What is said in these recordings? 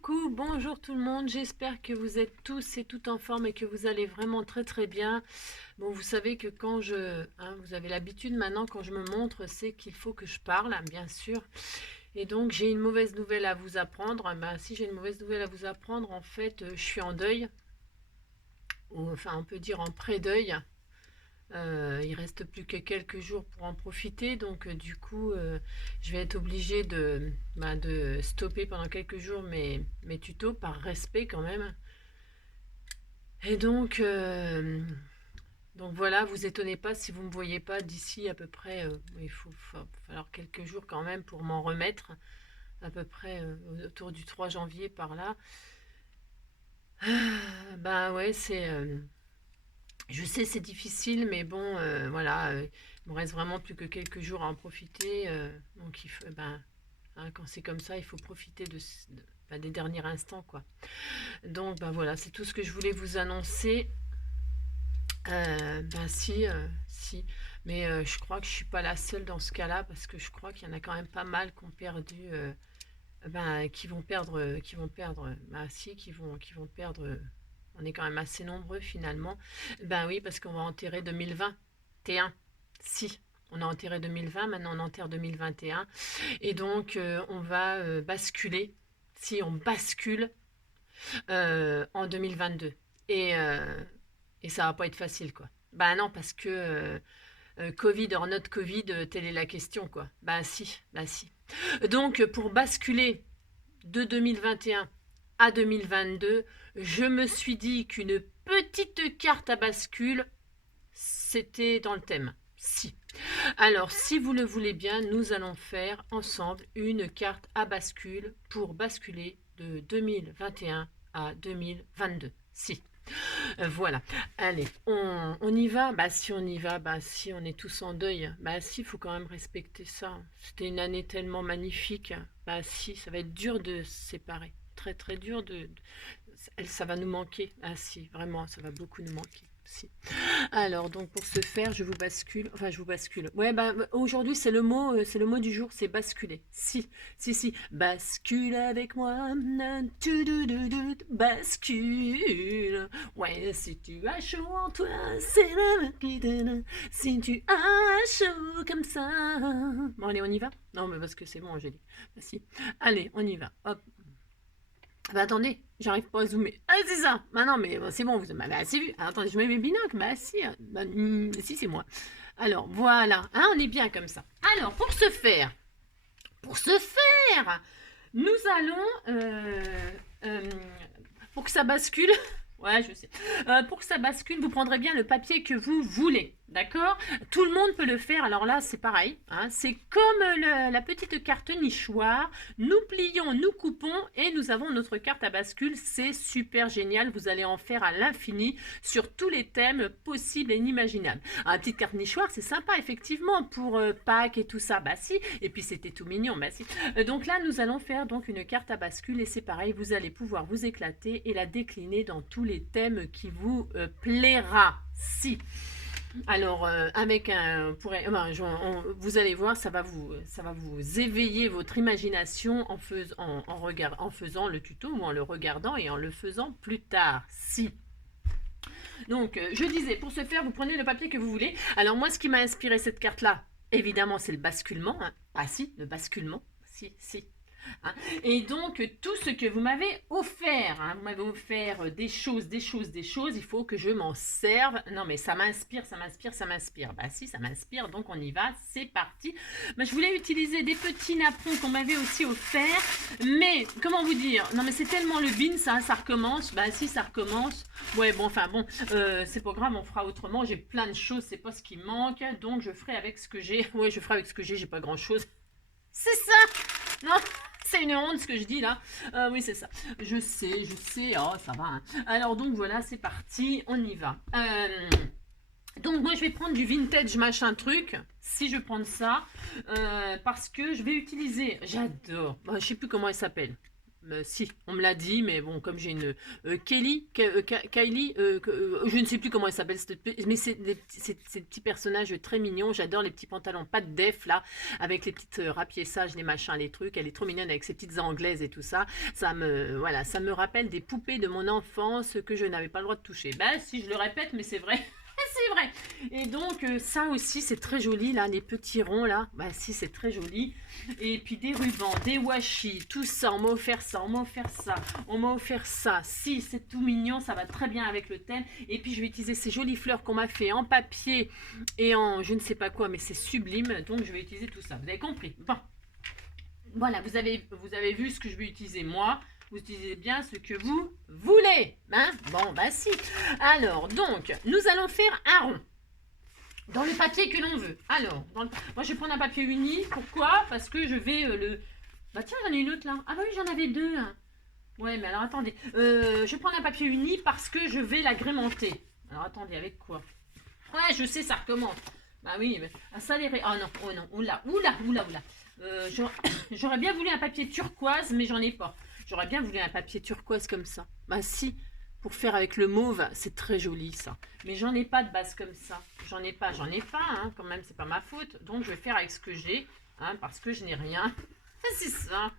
Coucou, bonjour tout le monde, j'espère que vous êtes tous et toutes en forme et que vous allez vraiment très très bien. Bon, vous savez que vous avez l'habitude maintenant quand je me montre, c'est qu'il faut que je parle, hein, bien sûr. Et donc j'ai une mauvaise nouvelle à vous apprendre. Si j'ai une mauvaise nouvelle à vous apprendre, en fait, je suis en deuil, ou enfin on peut dire en pré-deuil. Il reste plus que quelques jours pour en profiter, donc du coup, je vais être obligée de stopper pendant quelques jours mes tutos par respect quand même. Et donc voilà, vous étonnez pas si vous me voyez pas d'ici à peu près. Il faut falloir quelques jours quand même pour m'en remettre, à peu près autour du 3 janvier par là. Bah ouais, je sais, c'est difficile, mais bon, voilà, il me reste vraiment plus que quelques jours à en profiter. Donc, hein, quand c'est comme ça, il faut profiter des derniers instants, quoi. Donc, voilà, c'est tout ce que je voulais vous annoncer. Si, mais je crois que je suis pas la seule dans ce cas-là, parce que je crois qu'il y en a quand même pas mal qui ont perdu, qui vont perdre. On est quand même assez nombreux finalement. Ben oui, parce qu'on va enterrer 2021. Si, on a enterré 2020, maintenant on enterre 2021. Et donc on va basculer, si on bascule en 2022. Et, euh, et ça va pas être facile, quoi. Ben non, parce que Covid or not Covid, telle est la question, quoi. Ben si. Donc pour basculer de 2021 à 2022, je me suis dit qu'une petite carte à bascule, c'était dans le thème. Si. Alors, si vous le voulez bien, nous allons faire ensemble une carte à bascule pour basculer de 2021 à 2022. Si. Voilà. Allez, on y va. Si on y va, si on est tous en deuil, si, il faut quand même respecter ça. C'était une année tellement magnifique. Si, ça va être dur de se séparer. Très, très dur ça va nous manquer. Ah si, vraiment, ça va beaucoup nous manquer. Si. Alors, donc pour ce faire, je vous bascule. Ouais, aujourd'hui c'est le mot du jour, c'est basculer. Si, bascule avec moi, bascule. Ouais, si tu as chaud en toi, c'est la qui te donne. Si tu as chaud comme ça. Bon, allez, on y va? Non, mais parce que c'est bon, j'ai dit. Si. Allez, on y va. Hop. Attendez, j'arrive pas à zoomer. Ah, c'est ça. Non, mais c'est bon, vous m'avez assez vu. Attendez, je mets mes binocles. Si, si, c'est moi. Alors, voilà. Hein, on est bien comme ça. Alors, pour ce faire, nous allons, euh, pour que ça bascule, ouais, je sais. Pour que ça bascule, vous prendrez bien le papier que vous voulez. D'accord? Tout le monde peut le faire. Alors là, c'est pareil. Hein, c'est comme la petite carte nichoir. Nous plions, nous coupons et nous avons notre carte à bascule. C'est super génial. Vous allez en faire à l'infini sur tous les thèmes possibles et inimaginables. La petite carte nichoir, c'est sympa, effectivement, pour Pâques et tout ça. Si. Et puis, c'était tout mignon. Si. Donc là, nous allons faire donc une carte à bascule et c'est pareil. Vous allez pouvoir vous éclater et la décliner dans tous les thèmes qui vous plaira. Si. Alors, vous allez voir, ça va vous éveiller votre imagination en faisant le tuto ou en le regardant et en le faisant plus tard. Si. Donc, je disais, pour ce faire, vous prenez le papier que vous voulez. Alors, moi, ce qui m'a inspiré cette carte-là, évidemment, c'est le basculement. Hein. Si, le basculement. Si. Hein. Et donc, tout ce que vous m'avez offert, hein, vous m'avez offert des choses, il faut que je m'en serve. Non, mais ça m'inspire. Si, ça m'inspire, donc on y va, c'est parti. Je voulais utiliser des petits napperons qu'on m'avait aussi offerts, mais, comment vous dire, non, mais c'est tellement le bin, ça recommence. Si, ça recommence. Ouais, bon, c'est pas grave, on fera autrement. J'ai plein de choses, c'est pas ce qui manque, donc je ferai avec ce que j'ai. Ouais, je ferai avec ce que j'ai pas grand chose. C'est ça! Non, c'est une honte ce que je dis là. Oui, c'est ça. Je sais. Oh, ça va. Hein. Alors, donc voilà, c'est parti. On y va. Donc, moi, je vais prendre du vintage machin truc. Si je prends ça. Parce que je vais utiliser. J'adore. Je sais plus comment elle s'appelle. Si, on me l'a dit, mais bon, comme j'ai une Kylie, je ne sais plus comment elle s'appelle, mais c'est des petits personnages très mignons. J'adore les petits pantalons, pas de def là, avec les petites rapiessages, les machins, les trucs. Elle est trop mignonne avec ses petites anglaises et tout ça. Voilà, ça me rappelle des poupées de mon enfance que je n'avais pas le droit de toucher. Ben, si je le répète, mais c'est vrai. C'est vrai. Et donc, ça aussi, c'est très joli, là, les petits ronds, là. Bah si, c'est très joli. Et puis des rubans, des washi, tout ça. On m'a offert ça, on m'a offert ça, on m'a offert ça. Si, c'est tout mignon, ça va très bien avec le thème. Et puis, je vais utiliser ces jolies fleurs qu'on m'a fait en papier et en je ne sais pas quoi, mais c'est sublime. Donc, je vais utiliser tout ça. Vous avez compris? Bon. Voilà, vous avez vu ce que je vais utiliser moi. Vous utilisez bien ce que vous voulez. Hein? Bon, bah si. Alors, donc, nous allons faire un rond. Dans le papier que l'on veut. Alors, moi je vais prendre un papier uni. Pourquoi? Parce que je vais le... Bah tiens, j'en ai une autre là. Ah bah oui, j'en avais deux. Hein. Ouais, mais alors attendez. Je vais prendre un papier uni parce que je vais l'agrémenter. Alors attendez, avec quoi? Ouais, je sais, ça recommence. Bah oui, mais... ça les... Oh non, oh non, oula, oula, oula, oula. J'aurais bien voulu un papier turquoise, mais j'en ai pas. J'aurais bien voulu un papier turquoise comme ça. Bah si, pour faire avec le mauve, c'est très joli ça. Mais j'en ai pas de base comme ça. J'en ai pas, hein, quand même, c'est pas ma faute. Donc je vais faire avec ce que j'ai, hein, parce que je n'ai rien. C'est ça.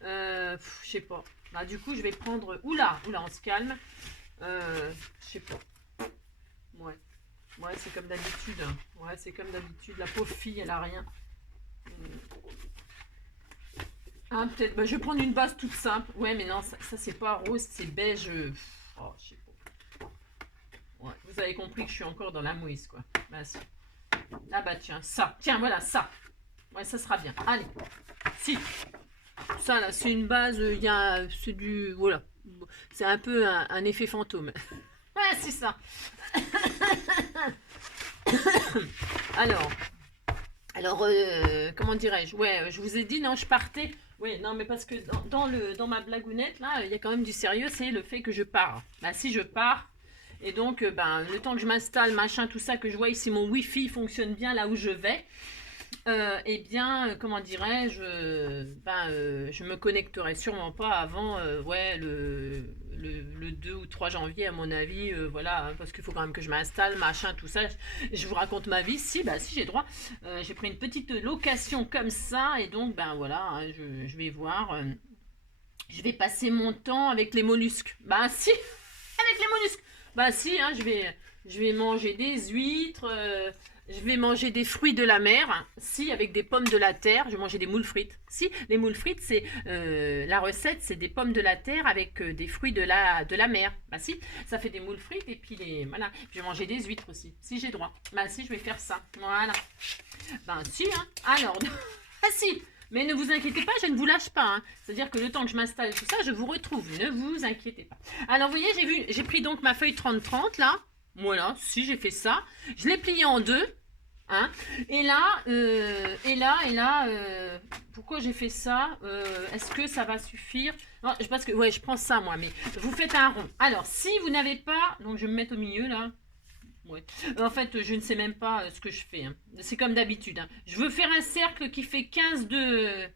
Je sais pas. Bah, du coup, je vais prendre... Oula, oula, on se calme. Je sais pas. Ouais. Ouais, c'est comme d'habitude. Ouais, c'est comme d'habitude. La pauvre fille, elle a rien. Ah, peut-être. Bah, je vais prendre une base toute simple. Ouais, mais non, ça c'est pas rose, c'est beige. Oh, je sais pas. Ouais, vous avez compris que je suis encore dans la mouise, quoi. Bah, ça. Ah, bah, tiens, ça. Tiens, voilà, ça. Ouais, ça sera bien. Allez. Si. Ça, là, c'est une base. Il y a. C'est du. Voilà. C'est un peu un effet fantôme. Ouais, c'est ça. Alors, comment dirais-je? Ouais, je vous ai dit, non, je partais. Oui, non, mais parce que dans ma blagounette, là, il y a quand même du sérieux, c'est le fait que je pars. Bah, si je pars, et donc, ben, le temps que je m'installe, machin, tout ça, que je vois ici, mon Wi-Fi fonctionne bien là où je vais, eh bien, comment dirais-je, je me connecterai sûrement pas avant, ouais, le 2 ou 3 janvier, à mon avis, voilà, hein, parce qu'il faut quand même que je m'installe, machin, tout ça. Je vous raconte ma vie, si, bah si, j'ai droit. J'ai pris une petite location comme ça, et donc, ben voilà, hein, je vais voir. Je vais passer mon temps avec les mollusques. Bah si, avec les mollusques. Bah si, hein, je vais manger des huîtres, je vais manger des fruits de la mer. Si, avec des pommes de la terre, je vais manger des moules frites. Si, les moules frites, c'est la recette, c'est des pommes de la terre avec des fruits de la mer. Bah si, ça fait des moules frites et puis voilà. Je vais manger des huîtres aussi, si j'ai droit. Bah si, je vais faire ça. Voilà. Ben si, hein. Alors, ah si. Mais ne vous inquiétez pas, je ne vous lâche pas. Hein. C'est-à-dire que le temps que je m'installe et tout ça, je vous retrouve. Ne vous inquiétez pas. Alors, vous voyez, j'ai pris donc ma feuille 30-30 là. Voilà, si j'ai fait ça. Je l'ai pliée en deux. Hein. Et là, pourquoi j'ai fait ça? Est-ce que ça va suffire? Non, parce que, ouais, je prends ça moi, mais vous faites un rond. Alors, si vous n'avez pas, donc je vais me mettre au milieu là. Ouais. En fait, je ne sais même pas ce que je fais. Hein. C'est comme d'habitude. Hein. Je veux faire un cercle qui fait 15 de...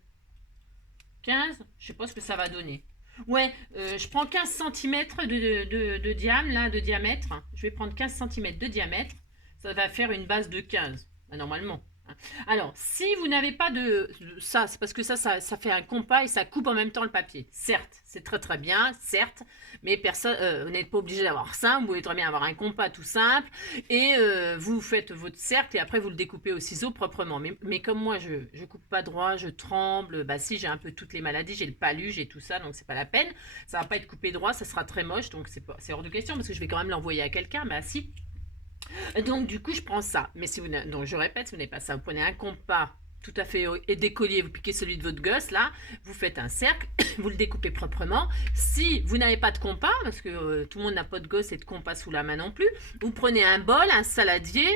15? Je sais pas ce que ça va donner. Ouais, je prends 15 cm de diamètre. Je vais prendre 15 cm de diamètre. Ça va faire une base de 15, normalement. Alors, si vous n'avez pas de ça, c'est parce que ça fait un compas et ça coupe en même temps le papier. Certes, c'est très très bien, certes, mais personne, vous n'êtes pas obligé d'avoir ça. Vous pouvez très bien avoir un compas tout simple et vous faites votre cercle et après vous le découpez au ciseau proprement. Mais comme moi, je coupe pas droit, je tremble. Bah si, j'ai un peu toutes les maladies, j'ai le palu, j'ai tout ça, donc c'est pas la peine. Ça va pas être coupé droit, ça sera très moche, donc c'est hors de question parce que je vais quand même l'envoyer à quelqu'un. Bah si. Donc du coup je prends ça, mais si vous donc je répète, si vous n'avez pas ça, vous prenez un compas tout à fait décollier, vous piquez celui de votre gosse là, vous faites un cercle, vous le découpez proprement. Si vous n'avez pas de compas, parce que tout le monde n'a pas de gosse et de compas sous la main non plus, vous prenez un bol, un saladier,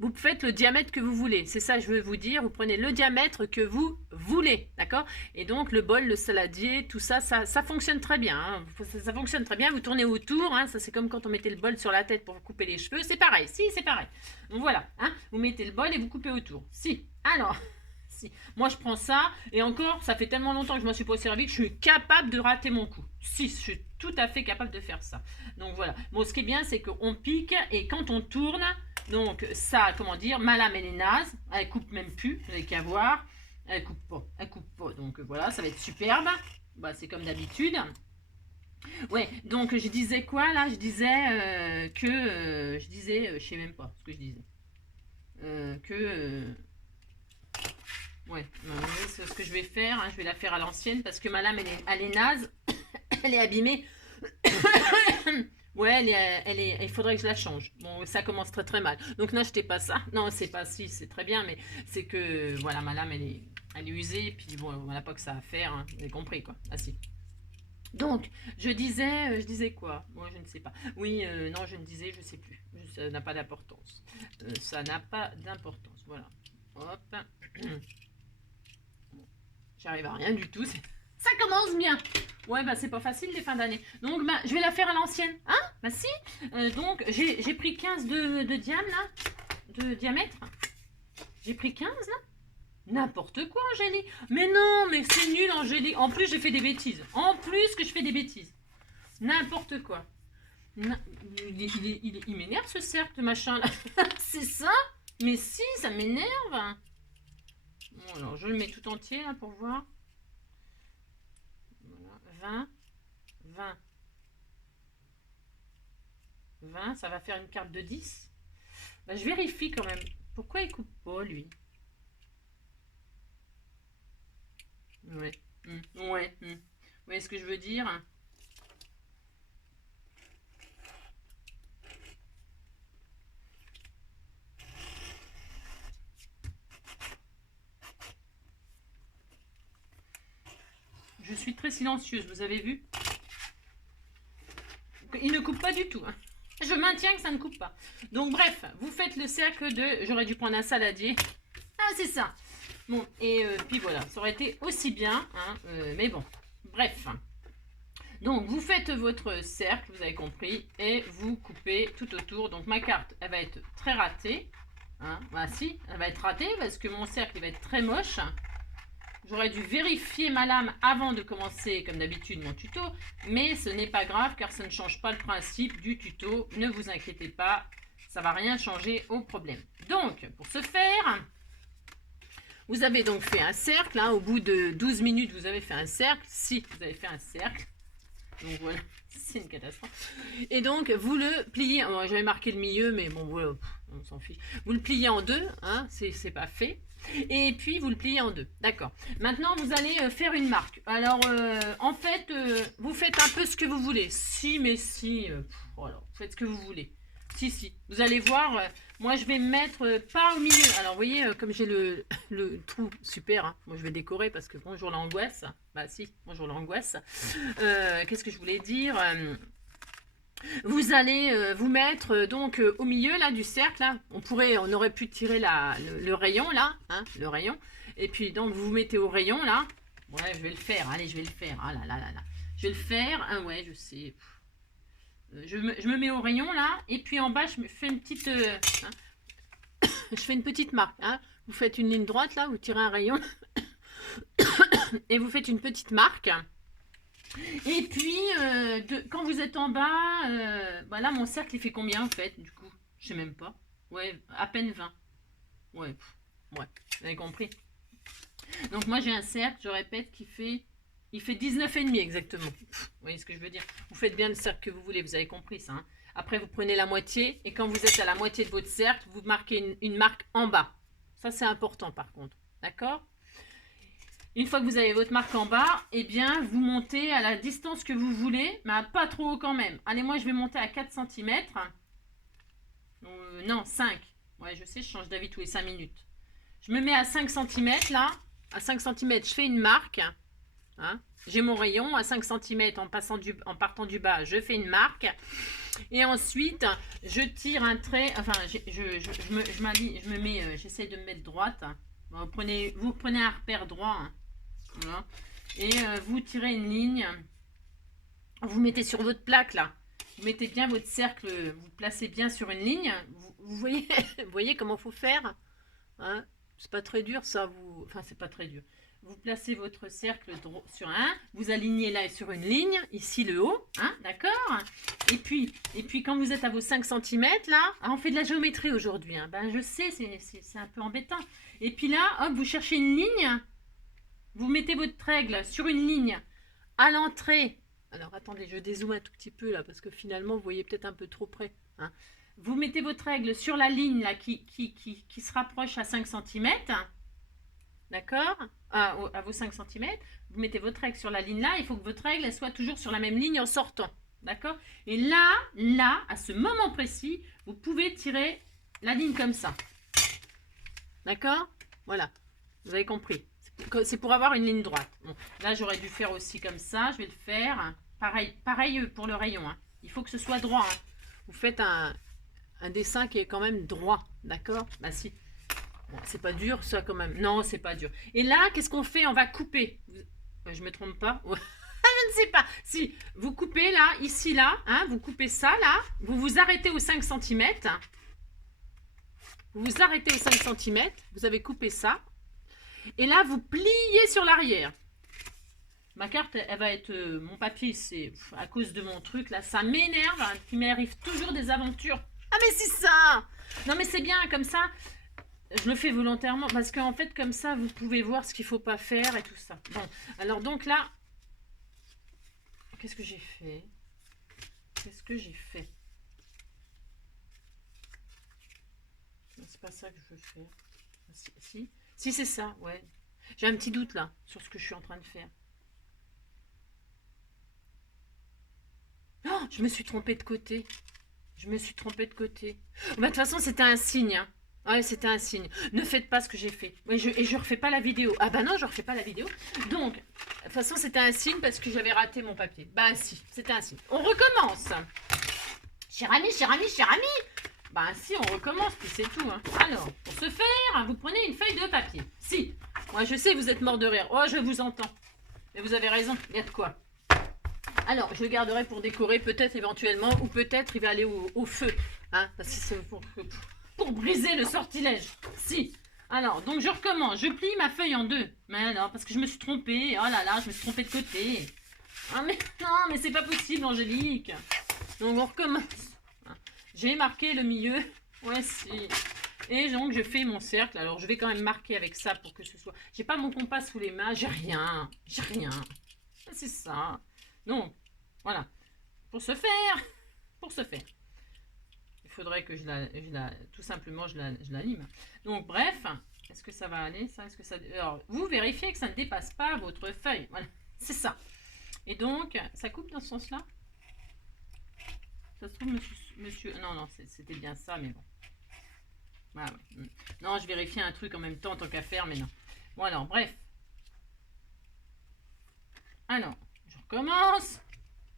vous faites le diamètre que vous voulez. C'est ça, je veux vous dire. Vous prenez le diamètre que vous voulez. D'accord? Et donc, le bol, le saladier, tout ça, ça fonctionne très bien. Hein. Ça fonctionne très bien. Vous tournez autour. Hein. Ça, c'est comme quand on mettait le bol sur la tête pour couper les cheveux. C'est pareil. Si, c'est pareil. Donc, voilà. Hein. Vous mettez le bol et vous coupez autour. Si. Alors, si. Moi, je prends ça, et encore, ça fait tellement longtemps que je m'en suis pas servi que je suis capable de rater mon coup. Si, je suis tout à fait capable de faire ça. Donc voilà. Bon, ce qui est bien, c'est qu'on pique, et quand on tourne, donc ça, comment dire, ma lame, elle est naze, elle coupe même plus, vous n'avez qu'à voir. Elle coupe pas, elle coupe pas. Donc voilà, ça va être superbe. Bah, c'est comme d'habitude. Ouais, donc je disais quoi là? Je disais je sais même pas ce que je disais. Que ouais, non, c'est ce que je vais faire, hein, je vais la faire à l'ancienne parce que ma lame elle est naze, elle est abîmée. Ouais, il faudrait que je la change. Bon, ça commence très très mal. Donc n'achetez pas ça. Non, c'est pas si, c'est très bien, mais c'est que voilà, ma lame elle est usée, et puis bon, on n'a pas que ça à faire, hein, vous avez compris quoi. Ah si. Donc, je disais quoi? Moi, je ne sais pas. Oui, non, je ne disais, je ne sais plus. Ça n'a pas d'importance. Ça n'a pas d'importance. Voilà. Hop. J'arrive à rien du tout. Ça commence bien. Ouais, bah c'est pas facile les fins d'année. Donc, bah, je vais la faire à l'ancienne. Hein? Bah si. Donc, j'ai pris 15 de diamètre, là. De diamètre. J'ai pris 15, là. N'importe quoi, Angélique. Mais non, mais c'est nul, Angélique. En plus, j'ai fait des bêtises. En plus que je fais des bêtises. N'importe quoi. Il m'énerve ce cercle, machin, là. C'est ça? Mais si, ça m'énerve. Bon, alors, je le mets tout entier, là, pour voir. Voilà. 20. 20. 20, ça va faire une carte de 10. Bah, je vérifie quand même. Pourquoi il coupe pas, lui? Ouais. Ouais. Vous voyez ce que je veux dire? Je suis très silencieuse, vous avez vu? Il ne coupe pas du tout. Hein. Je maintiens que ça ne coupe pas. Donc bref, vous faites le cercle de... J'aurais dû prendre un saladier. Ah, c'est ça. Bon, et puis voilà, ça aurait été aussi bien. Hein, mais bon, bref. Donc, vous faites votre cercle, vous avez compris, et vous coupez tout autour. Donc, ma carte, elle va être très ratée. Hein, bah si, elle va être ratée parce que mon cercle, il va être très moche. J'aurais dû vérifier ma lame avant de commencer, comme d'habitude, mon tuto. Mais ce n'est pas grave, car ça ne change pas le principe du tuto. Ne vous inquiétez pas, ça ne va rien changer au problème. Donc, pour ce faire... Vous avez donc fait un cercle, hein, au bout de 12 minutes, vous avez fait un cercle. Si, vous avez fait un cercle. Donc voilà, c'est une catastrophe. Et donc, vous le pliez, j'avais marqué le milieu, mais bon, voilà, on s'en fiche. Vous le pliez en deux, hein, c'est pas fait. Et puis, vous le pliez en deux, d'accord. Maintenant, vous allez faire une marque. Alors, en fait, vous faites un peu ce que vous voulez. Si, mais si, voilà, vous faites ce que vous voulez. Si, si. Vous allez voir, moi je vais me mettre pas au milieu. Alors vous voyez, comme j'ai le trou, super. Hein. Moi je vais décorer parce que bonjour l'angoisse. Bah si, bonjour l'angoisse. Qu'est-ce que je voulais dire vous allez vous mettre donc au milieu là du cercle. Là. On aurait pu tirer le rayon là, hein, le rayon. Et puis donc vous vous mettez au rayon là. Ouais, je vais le faire. Allez, je vais le faire. Ah là là là là. Je vais le faire. Ah ouais, je sais. Je me mets au rayon là, et puis en bas je me fais une petite je fais une petite marque. Hein. Vous faites une ligne droite là, vous tirez un rayon et vous faites une petite marque. Et puis quand vous êtes en bas, bah là mon cercle il fait combien en fait du coup? Je sais même pas. Ouais, à peine 20. Ouais, ouais, vous avez compris. Donc moi j'ai un cercle, je répète, il fait 19,5 exactement. Vous voyez ce que je veux dire? Vous faites bien le cercle que vous voulez, vous avez compris ça. Hein. Après, vous prenez la moitié et quand vous êtes à la moitié de votre cercle, vous marquez une marque en bas. Ça, c'est important par contre. D'accord? Une fois que vous avez votre marque en bas, eh bien, vous montez à la distance que vous voulez, mais pas trop haut quand même. Allez, moi, je vais monter à 4 cm. Non, 5. Ouais, je sais, je change d'avis tous les 5 minutes. Je me mets à 5 cm là. À 5 cm, je fais une marque. Hein. J'ai mon rayon à 5 cm en partant du bas, je fais une marque. Et ensuite, je tire un trait. Enfin, je me mets, j'essaie de me mettre droite. Vous prenez un repère droit. Hein. Voilà. Et vous tirez une ligne. Vous mettez sur votre plaque là. Vous mettez bien votre cercle. Vous placez bien sur une ligne. Vous voyez, vous voyez comment il faut faire. Hein. C'est pas très dur, ça. Enfin, c'est pas très dur. Vous placez votre cercle sur un, vous alignez là sur une ligne, ici le haut, hein, d'accord. Et puis, quand vous êtes à vos 5 cm, là, on fait de la géométrie aujourd'hui, hein, ben je sais, c'est un peu embêtant. Et puis là, hop, vous cherchez une ligne, vous mettez votre règle sur une ligne à l'entrée. Alors, attendez, je dézoome un tout petit peu là, parce que finalement, vous voyez peut-être un peu trop près. Hein. Vous mettez votre règle sur la ligne là, qui se rapproche à 5 cm. D'accord, à vos 5 cm, vous mettez votre règle sur la ligne là, il faut que votre règle elle soit toujours sur la même ligne en sortant. D'accord. Et là, à ce moment précis, vous pouvez tirer la ligne comme ça. D'accord. Voilà, vous avez compris. C'est pour avoir une ligne droite. Bon, là, j'aurais dû faire aussi comme ça, je vais le faire. Pareil pour le rayon. Hein. Il faut que ce soit droit. Hein. Vous faites un dessin qui est quand même droit. D'accord. Bah si. Bon, c'est pas dur ça quand même. Non, c'est pas dur. Et là, qu'est-ce qu'on fait? On va couper. Je me trompe pas? Je ne sais pas. Si, vous coupez là, ici, là. Hein, vous coupez ça, là. Vous vous arrêtez aux 5 cm. Vous vous arrêtez aux 5 cm. Vous avez coupé ça. Et là, vous pliez sur l'arrière. Ma carte, elle va être... mon papier, c'est à cause de mon truc, là. Ça m'énerve. Hein, il m'arrive toujours des aventures. Ah, mais c'est ça! Non, mais c'est bien, comme ça... Je le fais volontairement parce qu'en fait, comme ça, vous pouvez voir ce qu'il ne faut pas faire et tout ça. Bon, alors donc là, qu'est-ce que j'ai fait? Qu'est-ce que j'ai fait? C'est pas ça que je veux faire. Si c'est ça, ouais. J'ai un petit doute là sur ce que je suis en train de faire. Oh, je me suis trompée de côté. Je me suis trompée de côté. Bah, de toute façon, c'était un signe, hein. Ouais, c'était un signe. Ne faites pas ce que j'ai fait. Et je refais pas la vidéo. Ah bah non, je refais pas la vidéo. Donc, de toute façon, c'était un signe parce que j'avais raté mon papier. Bah si, c'était un signe. On recommence. Cher ami, cher ami, cher ami. Bah si, on recommence, puis c'est tout. Hein. Alors, pour ce faire, vous prenez une feuille de papier. Si, moi je sais, vous êtes mort de rire. Oh, je vous entends. Mais vous avez raison, il y a de quoi. Alors, je le garderai pour décorer, peut-être éventuellement, ou peut-être il va aller au feu. Hein, parce que c'est pour briser le sortilège. Si. Alors, donc je recommence. Je plie ma feuille en deux. Mais non, parce que je me suis trompée. Oh là là, je me suis trompée de côté. Ah mais non, mais c'est pas possible, Angélique. Donc on recommence. J'ai marqué le milieu. Ouais, si. Et donc je fais mon cercle. Alors je vais quand même marquer avec ça pour que ce soit... J'ai pas mon compas sous les mains. J'ai rien. J'ai rien. C'est ça. Donc, voilà. Pour ce faire, il faudrait que tout simplement, je la lime. Donc, bref, est-ce que ça va aller, ça? Est-ce que ça... Alors, vous vérifiez que ça ne dépasse pas votre feuille. Voilà, c'est ça. Et donc, ça coupe dans ce sens-là? Ça se trouve, monsieur... Non, c'était bien ça, mais bon. Ah, ouais. Non, je vérifie un truc en même temps, tant qu'à faire, mais non. Bon, alors, bref. Alors, je recommence.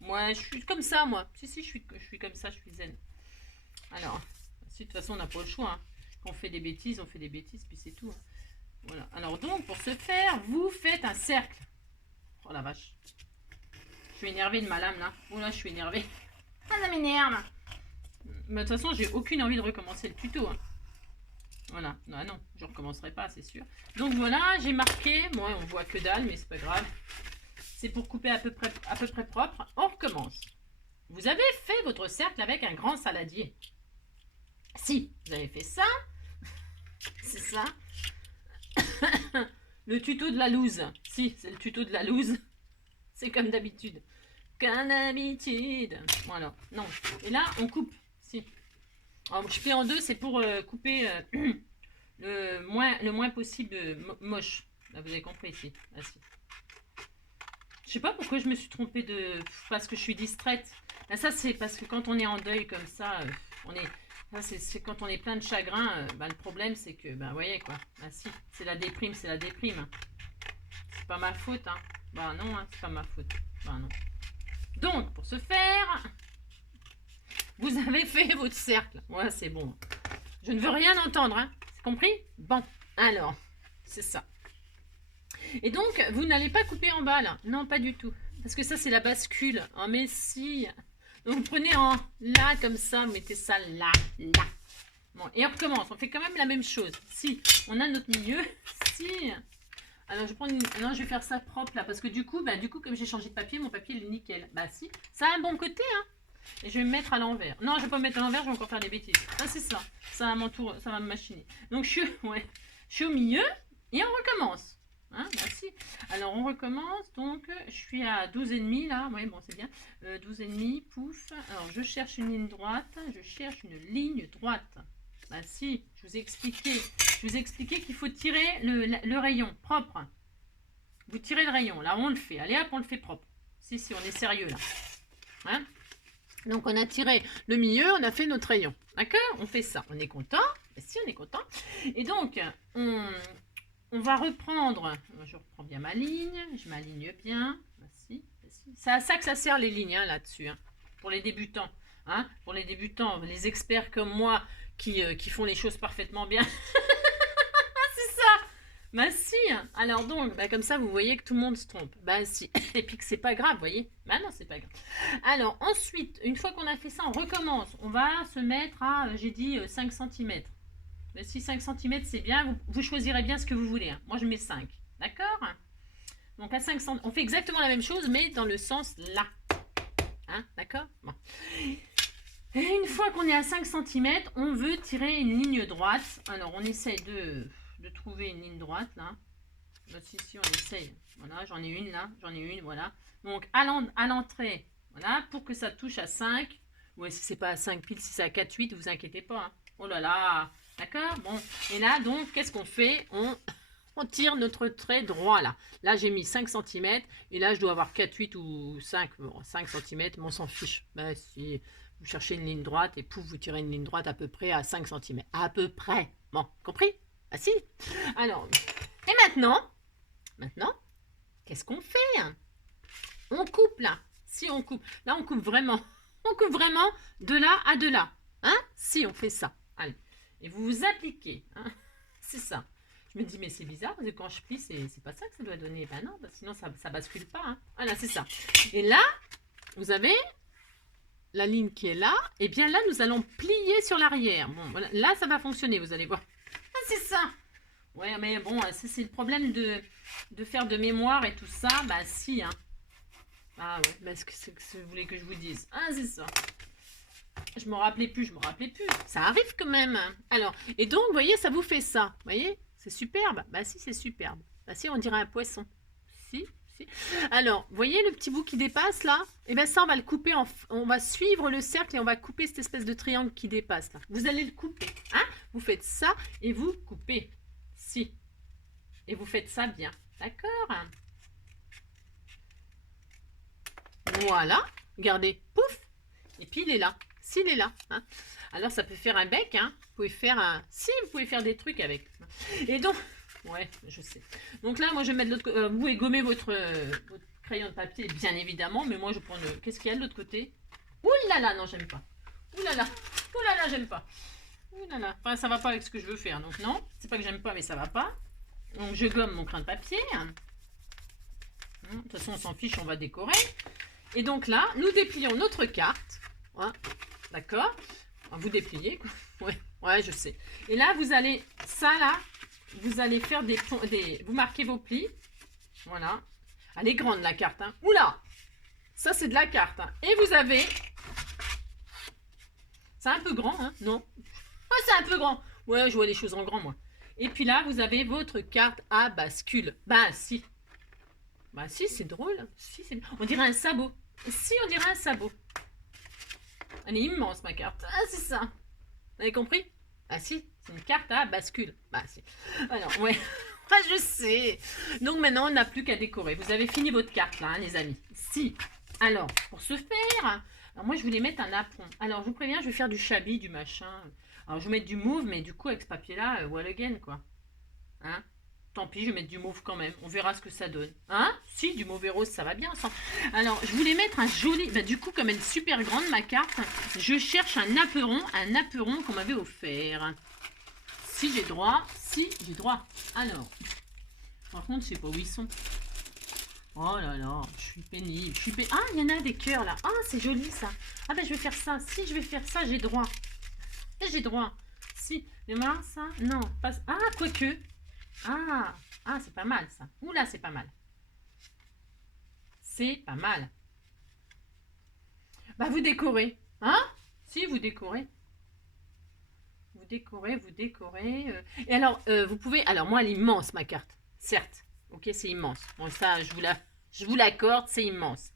Moi, je suis comme ça, moi. Si, je suis comme ça, je suis zen. Alors, de toute façon, on n'a pas le choix. Hein. Quand on fait des bêtises, puis c'est tout. Hein. Voilà. Alors donc, pour ce faire, vous faites un cercle. Oh la vache. Je suis énervée de ma lame, là. Oh là, je suis énervée. Ah, ça m'énerve. Mais de toute façon, j'ai aucune envie de recommencer le tuto. Hein. Voilà. Non, je recommencerai pas, c'est sûr. Donc voilà, j'ai marqué. Moi, on voit que dalle, mais c'est pas grave. C'est pour couper à peu près propre. On recommence. Vous avez fait votre cercle avec un grand saladier. Si, vous avez fait ça. C'est ça. Le tuto de la loose. Si, c'est le tuto de la loose. C'est comme d'habitude. Comme d'habitude. Voilà. Non. Et là, on coupe. Si. Alors, je fais en deux, c'est pour couper le moins possible moche. Là, vous avez compris ici. Là, si. Je sais pas pourquoi je me suis trompée de... Parce que je suis distraite. Là, ça, c'est parce que quand on est en deuil comme ça, c'est quand on est plein de chagrin. Le problème, c'est que... vous voyez, quoi. Ah si, c'est la déprime, c'est la déprime. C'est pas ma faute, hein. Bah non, hein, c'est pas ma faute. Bah non. Donc, pour ce faire, vous avez fait votre cercle. Ouais, c'est bon. Je ne veux rien entendre, hein. C'est compris? Bon, alors, c'est ça. Et donc, vous n'allez pas couper en bas, là. Non, pas du tout. Parce que ça, c'est la bascule. Oh, mais si. Donc, vous prenez en là, comme ça. Vous mettez ça là, là. Bon, et on recommence. On fait quand même la même chose. Si on a notre milieu, si... Alors, non, je vais faire ça propre, là, parce que du coup, comme j'ai changé de papier, mon papier, il est nickel. Bah, si. Ça a un bon côté, hein. Et je vais me mettre à l'envers. Non, je vais pas me mettre à l'envers, je vais encore faire des bêtises. Ah, c'est ça. Ça va m'entourer, ça va me machiner. Donc, je suis au milieu et on recommence. Hein, bah, si. Alors, on recommence. Donc, je suis à 12,5 là. Oui, bon, c'est bien. 12,5, pouf. Alors, je cherche une ligne droite. Je cherche une ligne droite. Bah, si, je vous ai expliqué. Je vous ai expliqué qu'il faut tirer le rayon propre. Vous tirez le rayon. Là, on le fait. Allez, hop, on le fait propre. Si, on est sérieux là. Hein? Donc, on a tiré le milieu, on a fait notre rayon. D'accord? On fait ça. On est content? Ben, si, on est content. Et donc, on va reprendre. Je reprends bien ma ligne. Je m'aligne bien. Ben, si. C'est à ça que ça sert les lignes hein, là-dessus. Hein, pour les débutants. Hein? Pour les débutants, les experts comme moi qui font les choses parfaitement bien. C'est ça! Bah si, alors donc, comme ça vous voyez que tout le monde se trompe. Bah si, et puis que c'est pas grave, vous voyez. Bah non, c'est pas grave. Alors ensuite, une fois qu'on a fait ça, on recommence. On va se mettre à, j'ai dit 5 cm. Bah, si 5 cm c'est bien, vous choisirez bien ce que vous voulez. Hein. Moi je mets 5, d'accord? Donc à 5 cm, on fait exactement la même chose, mais dans le sens là. Hein, d'accord? Bon. Et une fois qu'on est à 5 cm, on veut tirer une ligne droite. Alors on essaye de trouver une ligne droite là. Là si on essaye. Voilà, j'en ai une là, voilà. Donc à l'entrée, voilà, pour que ça touche à 5. Ouais, si c'est pas à 5 pile, si c'est à 4, 8, vous inquiétez pas. Hein. Oh là là, d'accord? Bon, et là donc, qu'est-ce qu'on fait? On tire notre trait droit là. Là, j'ai mis 5 cm et là, je dois avoir 4, 8 ou 5, bon, 5 cm, mais on s'en fiche. Ben, si vous cherchez une ligne droite et pouf, vous tirez une ligne droite à peu près à 5 cm. À peu près. Bon, compris? Ah si? Alors, et maintenant, qu'est-ce qu'on fait? On coupe là. Si on coupe. Là, on coupe vraiment. On coupe vraiment de là à de là. Hein? Si, on fait ça. Allez. Et vous vous appliquez. Hein? C'est ça. Je me dis, mais c'est bizarre, parce que quand je plie, c'est pas ça que ça doit donner. Ben non, sinon ça bascule pas. Hein. Voilà, c'est ça. Et là, vous avez la ligne qui est là. Et bien là, nous allons plier sur l'arrière. Bon, voilà. Là, ça va fonctionner, vous allez voir. Ah, c'est ça. Ouais, mais bon, c'est le problème de faire de mémoire et tout ça. Bah si, hein. Ah ouais, bah, ce que vous voulez que je vous dise. Ah, c'est ça. Je me rappelais plus. Ça arrive quand même. Alors, et donc, vous voyez, ça vous fait ça. Vous voyez? C'est superbe. Bah si, c'est superbe. Bah si, on dirait un poisson. Si. Alors, vous voyez le petit bout qui dépasse là? Et bien ça, on va le couper. On va suivre le cercle et on va couper cette espèce de triangle qui dépasse là. Vous allez le couper. Hein? Vous faites ça et vous coupez. Si. Et vous faites ça bien. D'accord? Voilà. Regardez. Pouf. Et puis il est là. S'il est là. Hein? Alors ça peut faire un bec. Hein? Vous pouvez faire un... Si, vous pouvez faire des trucs avec. Et donc... Ouais, je sais. Donc là, moi, je vais mettre de l'autre côté. Vous pouvez gommer votre crayon de papier, bien évidemment. Mais moi, je prends le... Qu'est-ce qu'il y a de l'autre côté? Ouh là là, non, j'aime pas. Ouh là là, j'aime pas. Ouh là là. Enfin, ça va pas avec ce que je veux faire. Donc non, c'est pas que j'aime pas, mais ça va pas. Donc je gomme mon crayon de papier. De toute façon, on s'en fiche, on va décorer. Et donc là, nous déplions notre carte. Hein, d'accord? Vous dépliez, quoi. Ouais, je sais. Et là, vous allez... Ça, là... Vous allez faire vous marquez vos plis. Voilà. Elle est grande la carte. Hein. Oula! Ça, c'est de la carte. Hein. Et vous avez... C'est un peu grand, hein? Non? Ah, c'est un peu grand. Ouais, je vois les choses en grand, moi. Et puis là, vous avez votre carte à bascule. Bah, si. Bah, si, c'est drôle. Si, on dirait un sabot. Si, on dirait un sabot. Elle est immense, ma carte. Ah, c'est ça. Vous avez compris? Ah, si. C'est une carte à bascule. Bah, si. Alors, ouais. Ah, je sais. Donc, maintenant, on n'a plus qu'à décorer. Vous avez fini votre carte, là, hein, les amis. Si. Alors, pour ce faire, alors moi, je voulais mettre un apron. Alors, je vous préviens, je vais faire du chablis, du machin. Alors, je vais mettre du mauve, mais du coup, avec ce papier-là, well again, quoi. Hein? Tant pis, je vais mettre du mauve quand même. On verra ce que ça donne. Hein? Si, du mauve et rose, ça va bien. Ça. Alors, je voulais mettre un joli... Bah, du coup, comme elle est super grande, ma carte, je cherche un apperon qu'on m'avait offert. Si j'ai droit, Alors, par contre, je sais pas où ils sont. Oh là là, je suis pénible. Ah, il y en a des cœurs là. Ah, c'est joli ça. Ah ben, je vais faire ça. Si je vais faire ça, j'ai droit. Si. Mais voilà, ça, non. Pas... Ah, quoique. Ah, ah c'est pas mal, ça. Oula, c'est pas mal. C'est pas mal. Bah, vous décorez. Hein? Si, vous décorez. Vous décorez, vous décorez. Et alors, vous pouvez... Alors, moi, elle est immense, ma carte. Certes. Ok, c'est immense. Bon, ça, je vous l'accorde, c'est immense.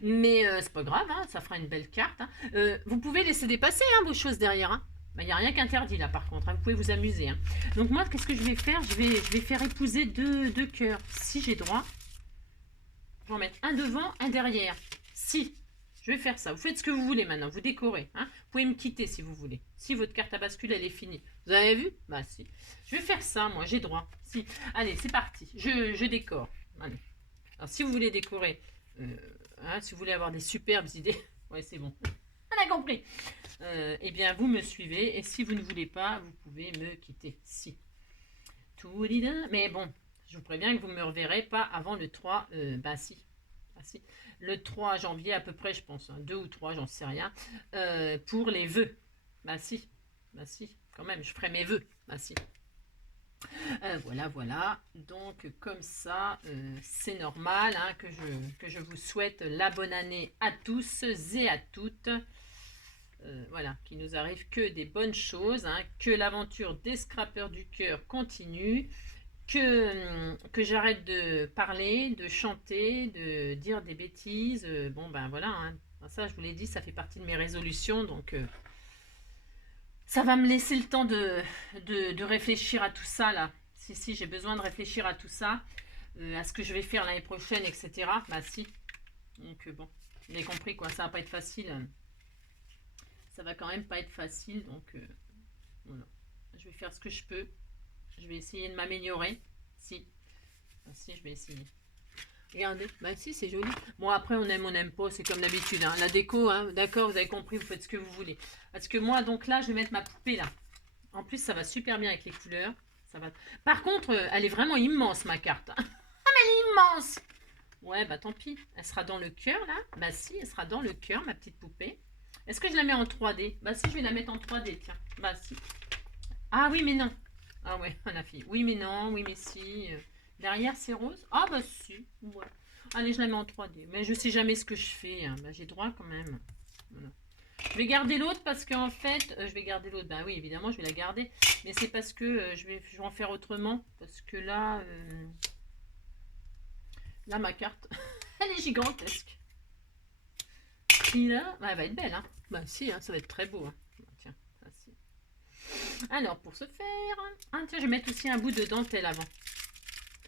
Mais c'est pas grave, hein, ça fera une belle carte. Hein. Vous pouvez laisser dépasser hein, vos choses derrière. Hein. Il n'y a rien qu'interdit là par contre, hein. Vous pouvez vous amuser. Hein. Donc moi, qu'est-ce que je vais faire je vais faire épouser deux cœurs. Si j'ai droit, je vais en mettre un devant, un derrière. Si, je vais faire ça. Vous faites ce que vous voulez maintenant, vous décorez. Hein. Vous pouvez me quitter si vous voulez. Si votre carte à bascule, elle est finie. Vous avez vu? Bah si. Je vais faire ça, moi, j'ai droit. Si. Allez, c'est parti. Je décore. Allez. Alors si vous voulez décorer... Hein, si vous voulez avoir des superbes idées, ouais c'est bon, on a compris. Eh bien vous me suivez et si vous ne voulez pas, vous pouvez me quitter. Si. Tout mais bon, je vous préviens que vous ne me reverrez pas avant le 3, bah si. Ah, si. Le 3 janvier à peu près, je pense, hein, 2 ou 3, j'en sais rien, pour les vœux. Bah si, quand même, je ferai mes vœux. Bah si. Voilà, voilà. Donc, comme ça, c'est normal hein, que je vous souhaite la bonne année à tous et à toutes. Voilà, qu'il nous arrive que des bonnes choses, hein, que l'aventure des scrappeurs du cœur continue, que j'arrête de parler, de chanter, de dire des bêtises. Bon, ben voilà, hein. Ça, je vous l'ai dit, ça fait partie de mes résolutions, donc... ça va me laisser le temps de réfléchir à tout ça, là. Si, j'ai besoin de réfléchir à tout ça, à ce que je vais faire l'année prochaine, etc. Bah si. Donc bon, vous avez compris, quoi. Ça va pas être facile. Ça va quand même pas être facile, donc voilà. Je vais faire ce que je peux. Je vais essayer de m'améliorer. Si. Bah, si, je vais essayer. Regardez, bah si, c'est joli. Bon, après, on n'aime pas, c'est comme d'habitude. Hein. La déco, hein, d'accord, vous avez compris, vous faites ce que vous voulez. Parce que moi, donc là, je vais mettre ma poupée là. En plus, ça va super bien avec les couleurs. Ça va... Par contre, elle est vraiment immense, ma carte. Ah, mais elle est immense! Ouais, bah tant pis. Elle sera dans le cœur, là. Bah si, elle sera dans le cœur, ma petite poupée. Est-ce que je la mets en 3D? Bah si, je vais la mettre en 3D, tiens. Bah si. Ah oui, mais non. Ah ouais, on a fait. Oui, mais non, oui, mais si. Derrière, c'est rose. Ah bah si. Ouais. Allez, je la mets en 3D. Mais je sais jamais ce que je fais. Hein. Bah, j'ai droit quand même. Voilà. Je vais garder l'autre parce qu'en fait, je vais garder l'autre. Ben oui, évidemment, je vais la garder. Mais c'est parce que je vais en faire autrement. Parce que là, là ma carte, elle est gigantesque. Et là, bah, elle va être belle. Hein. Bah si, hein, ça va être très beau. Hein. Tiens, ah, si. Alors, pour ce faire, ah, tiens, je vais mettre aussi un bout de dentelle avant.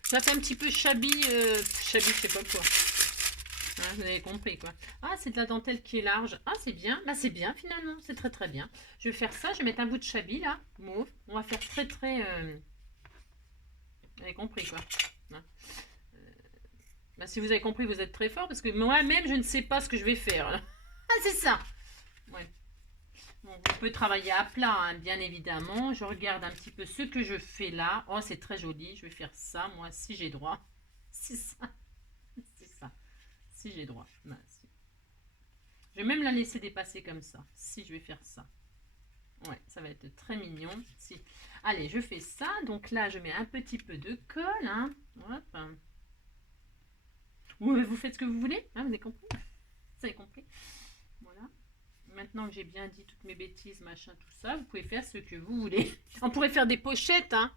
Ça fait un petit peu shabby, shabby, je sais pas quoi. Hein, vous avez compris quoi. Ah, c'est de la dentelle qui est large. Ah, c'est bien. Bah, c'est bien finalement. C'est très très bien. Je vais faire ça. Je vais mettre un bout de shabby là. Mauve. On va faire très très. Vous avez compris quoi. Hein. Bah, si vous avez compris, vous êtes très fort parce que moi-même, je ne sais pas ce que je vais faire. Ah, c'est ça. Ouais. Bon, on peut travailler à plat, hein, bien évidemment. Je regarde un petit peu ce que je fais là. Oh, c'est très joli. Je vais faire ça, moi, si j'ai droit. C'est ça. C'est ça. Si j'ai droit. Ben, si. Je vais même la laisser dépasser comme ça. Si je vais faire ça. Ouais, ça va être très mignon. Si. Allez, je fais ça. Donc là, je mets un petit peu de colle. Hein. Hop. Vous faites ce que vous voulez. Hein, vous avez compris? Vous avez compris? Voilà. Maintenant que j'ai bien dit toutes mes bêtises, machin, tout ça, vous pouvez faire ce que vous voulez. On pourrait faire des pochettes. Hein.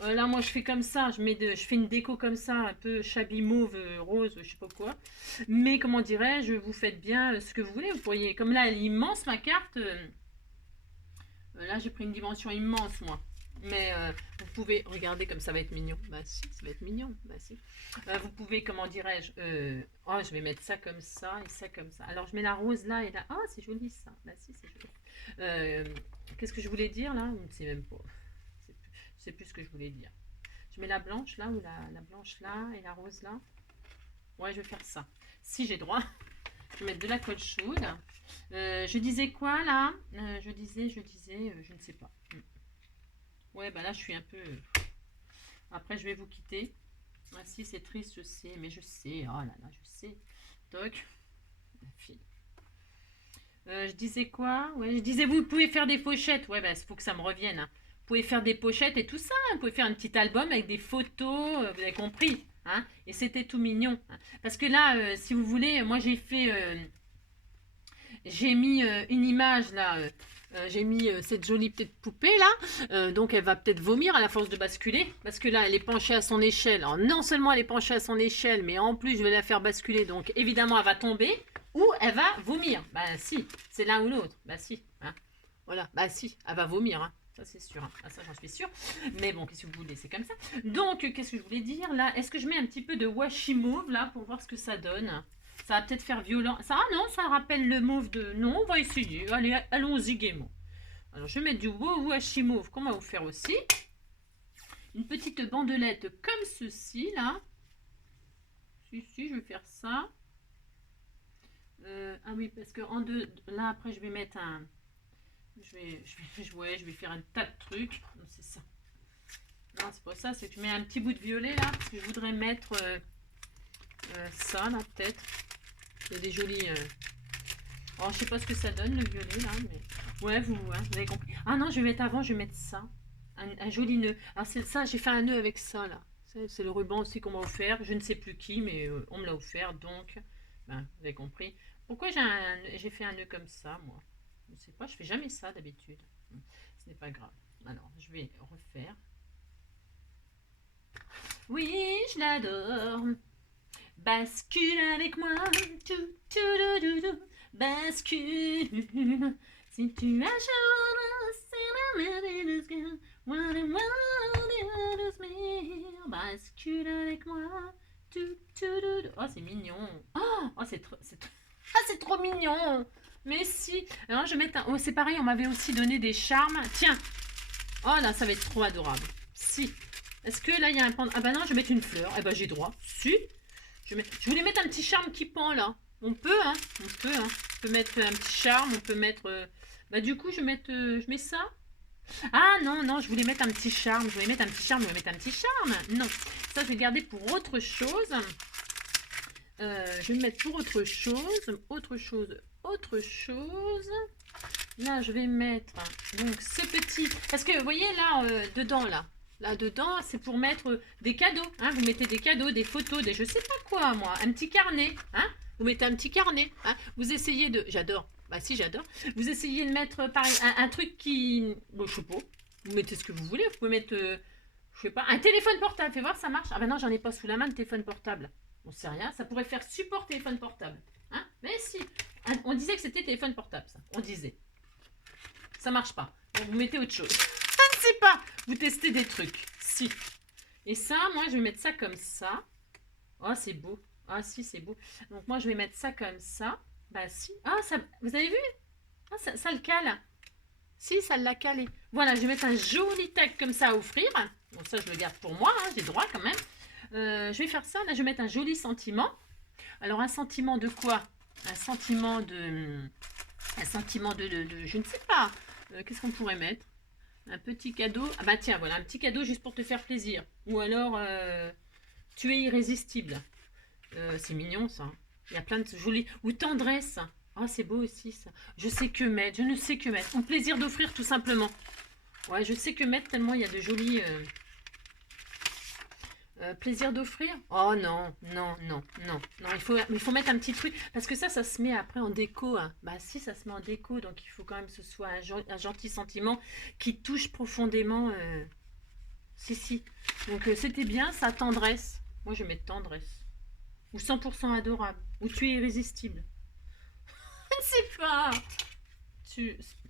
Là, moi, je fais comme ça. Je fais une déco comme ça, un peu shabby mauve, rose, je sais pas quoi. Mais comment dirais-je, vous faites bien ce que vous voulez. Vous pourriez, comme là, elle est immense, ma carte. Là, j'ai pris une dimension immense, moi. Mais vous pouvez, regardez comme ça va être mignon. Bah si, ça va être mignon. Bah si. Vous pouvez, comment dirais-je, oh, je vais mettre ça comme ça et ça comme ça. Alors, je mets la rose là et là. Ah, c'est joli ça. Bah si, c'est joli. Qu'est-ce que je voulais dire là? Je ne sais même pas. Je sais plus ce que je voulais dire. Je mets la blanche là ou la blanche là et la rose là. Ouais, je vais faire ça. Si j'ai droit. Je vais mettre de la colle chaude. Je disais quoi là? Je disais, je ne sais pas. Ouais, bah là je suis un peu... Après je vais vous quitter. Ah si, c'est triste, je sais, mais je sais. Oh là là, je sais. Toc. La fille. Je disais quoi? Ouais, je disais, vous pouvez faire des pochettes. Ouais, bah, il faut que ça me revienne, hein. Vous pouvez faire des pochettes et tout ça, hein. Vous pouvez faire un petit album avec des photos, vous avez compris, hein. Et c'était tout mignon, hein. Parce que là, si vous voulez, moi j'ai mis une image là. J'ai mis cette jolie petite poupée là, donc elle va peut-être vomir à la force de basculer, parce que là elle est penchée à son échelle. Alors non seulement elle est penchée à son échelle, mais en plus je vais la faire basculer, donc évidemment elle va tomber ou elle va vomir. Bah si, c'est l'un ou l'autre. Bah si, hein. Voilà, bah si, elle va vomir, hein. Ça c'est sûr, hein. Ah, ça j'en suis sûre. Mais bon, qu'est-ce que vous voulez, c'est comme ça. Donc qu'est-ce que je voulais dire là? Est-ce que je mets un petit peu de washi mauve là pour voir ce que ça donne? Ça va peut-être faire violent. Ça, ah non, ça rappelle le mauve de... Non, on va essayer. Allez, allons-y gaiement. Alors, je vais mettre du washi mauve qu'on va vous faire aussi. Une petite bandelette comme ceci, là. Si, je vais faire ça. Ah oui, parce que en deux... Là, après, je vais mettre un... je vais faire un tas de trucs. C'est ça. Non, c'est pas ça. C'est que je mets un petit bout de violet, là. Parce que je voudrais mettre ça, là, peut-être. Il y a des jolis... Alors, je sais pas ce que ça donne, le violet, là, mais... Ouais, vous avez compris. Ah non, je vais mettre avant, je vais mettre ça. Un joli nœud. Alors, c'est ça, j'ai fait un nœud avec ça, là. C'est le ruban aussi qu'on m'a offert. Je ne sais plus qui, mais on me l'a offert, donc... Ben, vous avez compris. Pourquoi j'ai fait un nœud comme ça, moi? Je ne sais pas, je fais jamais ça, d'habitude. Ce n'est pas grave. Alors, je vais refaire. Oui, je l'adore. Bascule avec moi. Bascule. Si tu as bascule avec moi. Oh, c'est mignon. Oh, c'est trop mignon. Mais si. Alors, je vais mettre un... Oh, c'est pareil, on m'avait aussi donné des charmes. Tiens. Oh là, ça va être trop adorable. Si. Est-ce que là, il y a un pan... Ah bah non, je vais mettre une fleur. Eh bah, j'ai droit. Si. Je voulais mettre un petit charme qui pend, là. On peut, hein. On peut mettre un petit charme. On peut mettre... Bah, du coup, je mets ça. Ah non, non, je voulais mettre un petit charme. Je voulais mettre un petit charme. Non. Ça, je vais garder pour autre chose. Je vais me mettre pour autre chose. Autre chose. Là, je vais mettre donc ce petit... Parce que, vous voyez, là, dedans, là. Là-dedans, c'est pour mettre des cadeaux. Hein. Vous mettez des cadeaux, des photos, des je sais pas quoi, moi. Un petit carnet. Hein. Vous mettez un petit carnet. Hein. Vous essayez de... J'adore. Bah si, j'adore. Vous essayez de mettre, pareil, un truc qui... Bon, je sais pas. Vous mettez ce que vous voulez. Vous pouvez mettre, je sais pas, un téléphone portable. Fais voir, ça marche. Ah ben non, j'en ai pas sous la main de téléphone portable. On sait rien. Ça pourrait faire support téléphone portable. Hein. Mais si. On disait que c'était téléphone portable, ça. On disait. Ça marche pas. Donc, vous mettez autre chose. Je ne sais pas. Vous testez des trucs. Si. Et ça, moi, je vais mettre ça comme ça. Oh, c'est beau. Ah, si, c'est beau. Donc, moi, je vais mettre ça comme ça. Bah, si. Ah, ça, vous avez vu? Ah, ça le cale. Si, ça l'a calé. Voilà, je vais mettre un joli tag comme ça à offrir. Bon, ça, je le garde pour moi. Hein, j'ai droit quand même. Je vais faire ça. Là, je vais mettre un joli sentiment. Alors, un sentiment de quoi? Un sentiment de... je ne sais pas. Qu'est-ce qu'on pourrait mettre? Un petit cadeau. Ah bah tiens, voilà, un petit cadeau juste pour te faire plaisir. Ou alors, tu es irrésistible. C'est mignon, ça. Il y a plein de jolis... Ou tendresse. Ah, c'est beau aussi, ça. Je sais que mettre. Je ne sais que mettre. Ou plaisir d'offrir, tout simplement. Ouais, je sais que mettre, tellement il y a de jolis... plaisir d'offrir? Oh non, non, non, non, non, il faut mettre un petit truc, parce que ça se met après en déco, hein. Bah si, ça se met en déco, donc il faut quand même que ce soit un gentil sentiment qui touche profondément, si, donc c'était bien, ça, tendresse, moi je vais mettre tendresse, ou 100% adorable, ou tu es irrésistible, je ne sais pas,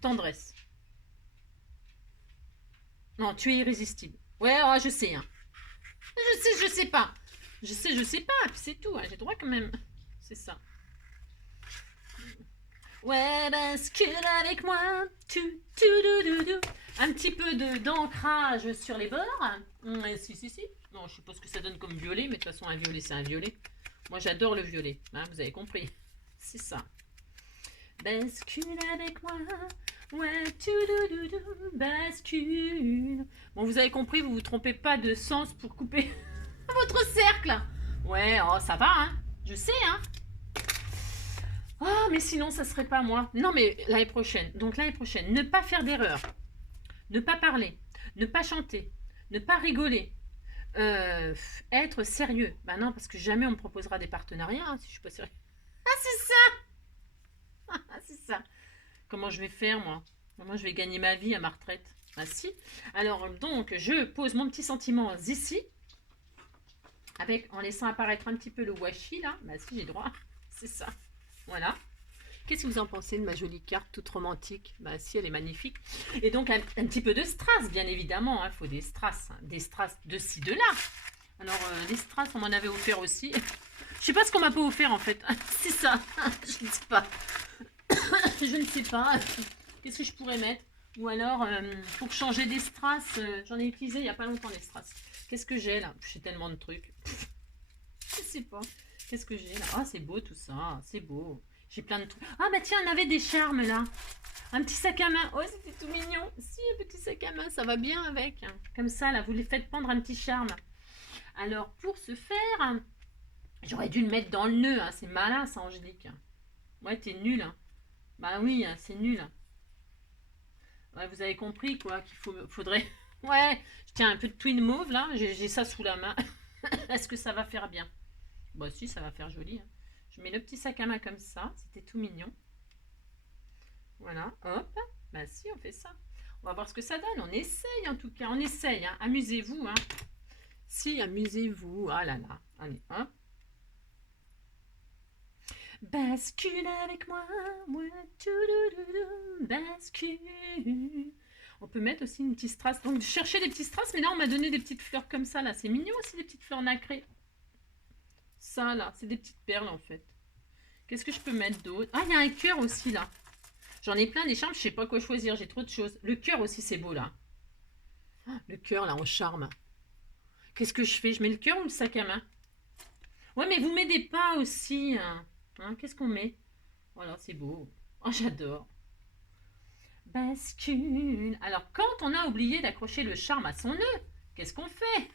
tendresse, non, tu es irrésistible, ouais, oh, je sais, hein. Je sais pas. Je sais pas. Puis c'est tout. Hein. J'ai droit quand même. C'est ça. Ouais, bascule avec moi. Un petit peu d'ancrage sur les bords. Si. Non, je sais pas ce que ça donne comme violet, mais de toute façon, un violet, c'est un violet. Moi, j'adore le violet. Hein, vous avez compris. C'est ça. Bascule avec moi. Ouais, bascule. Bon, vous avez compris, vous vous trompez pas de sens pour couper votre cercle. Ouais, oh, ça va, hein. Je sais, hein. Oh, mais sinon, ça serait pas moi. Non, mais l'année prochaine. Donc, l'année prochaine, ne pas faire d'erreur. Ne pas parler. Ne pas chanter. Ne pas rigoler. Euh, Être sérieux. Bah non, parce que jamais on me proposera des partenariats hein, si je suis pas sérieux. Ah, c'est ça. Ah, c'est ça. Comment je vais faire, moi? Comment je vais gagner ma vie à ma retraite? Ah si. Alors, donc, je pose mon petit sentiment ici, en laissant apparaître un petit peu le washi, là. Bah si, j'ai droit. C'est ça. Voilà. Qu'est-ce que vous en pensez de ma jolie carte toute romantique? Bah si, elle est magnifique. Et donc, un petit peu de strass, bien évidemment. Il faut des strass. Hein. Des strass de ci, de là. Alors, les strass, on m'en avait offert aussi. Je sais pas ce qu'on m'a pas offert, en fait. C'est ça. Je ne sais pas. Je ne sais pas. Qu'est-ce que je pourrais mettre? Ou alors, pour changer des strass, j'en ai utilisé il n'y a pas longtemps, les strass. Qu'est-ce que j'ai là? J'ai tellement de trucs. Je sais pas. Qu'est-ce que j'ai là? Ah, c'est beau tout ça. C'est beau. J'ai plein de trucs. Ah, bah tiens, on avait des charmes là. Un petit sac à main. Oh, c'était tout mignon. Si, un petit sac à main, ça va bien avec. Comme ça, là, vous les faites pendre un petit charme. Alors, pour ce faire, j'aurais dû le mettre dans le nœud. Hein. C'est malin, ça, Angélique. Ouais, t'es nul. Hein. Bah oui, hein, c'est nul. Ouais, vous avez compris, quoi, qu'il faudrait... Ouais, je tiens un peu de twin mauve, là. J'ai ça sous la main. Est-ce que ça va faire bien? Bah si, ça va faire joli. Hein. Je mets le petit sac à main comme ça. C'était tout mignon. Voilà, hop. Bah si, on fait ça. On va voir ce que ça donne. On essaye, en tout cas. On essaye. Hein. Amusez-vous. Hein. Si, amusez-vous. Ah là là. Allez, hop. Bascule avec moi, bascule. On peut mettre aussi une petite strass. Donc, chercher des petits strass, mais là, on m'a donné des petites fleurs comme ça, là. C'est mignon aussi, des petites fleurs nacrées. Ça, là, c'est des petites perles, en fait. Qu'est-ce que je peux mettre d'autre? Ah, il y a un cœur aussi, là. J'en ai plein des charmes, je sais pas quoi choisir, j'ai trop de choses. Le cœur aussi, c'est beau, là. Le cœur, là, en charme. Qu'est-ce que je fais? Je mets le cœur ou le sac à main? Ouais, mais vous m'aidez pas aussi, hein. Qu'est-ce qu'on met? Voilà, c'est beau. Oh, j'adore. Bascule. Alors, quand on a oublié d'accrocher le charme à son nœud, qu'est-ce qu'on fait?